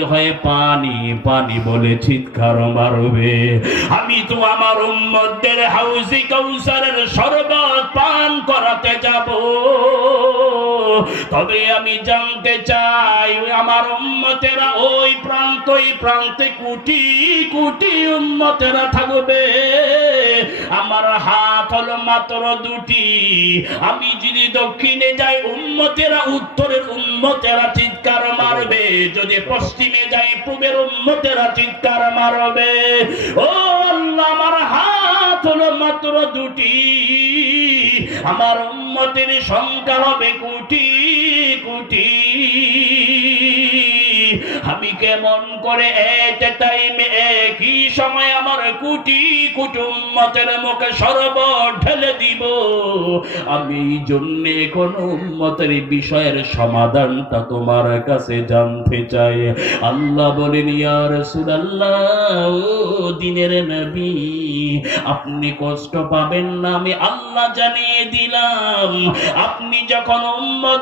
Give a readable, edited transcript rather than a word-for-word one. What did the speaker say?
হয়ে পানি পানি বলে চিৎকার মারবে। আমি তো আমার উম্মতদের হাউজে কাউসারের শরবত পান করাতে যাব। তবে আমি জানতে চাই আমার উম্মতেরা ওই প্রান্তে কোটি কোটি উম্মতেরা থাকবে। আমার হাত হলো মাত্র দুটি। আমি যদি দক্ষিণে যাই উম্মতেরা উত্তরের উম্মতেরা চিৎকার মারবে, যদি পশ্চিমে যাই পূবের উম্মতেরা চিৎকার মারবে। ও আল্লাহ, আমার হাত হলো মাত্র দুটি, আমার উম্মতের সংখ্যা হবে কোটি কোটি। আমি কেমন করে এট এ টাইমে একই সময় আমার কোটি কোটি উম্মতের মুখে শরবত ঢেলে দিব? আমি এই জন্য কোন উম্মতের বিষয়ের সমাধানটা তোমার কাছে জানতে চাই। আল্লাহ বলেন, ইয়া রাসূলুল্লাহ, ও দিনের নবী, আপনি কষ্ট পাবেন না, আমি আল্লাহ জানিয়ে দিলাম। আপনি যখন উম্মত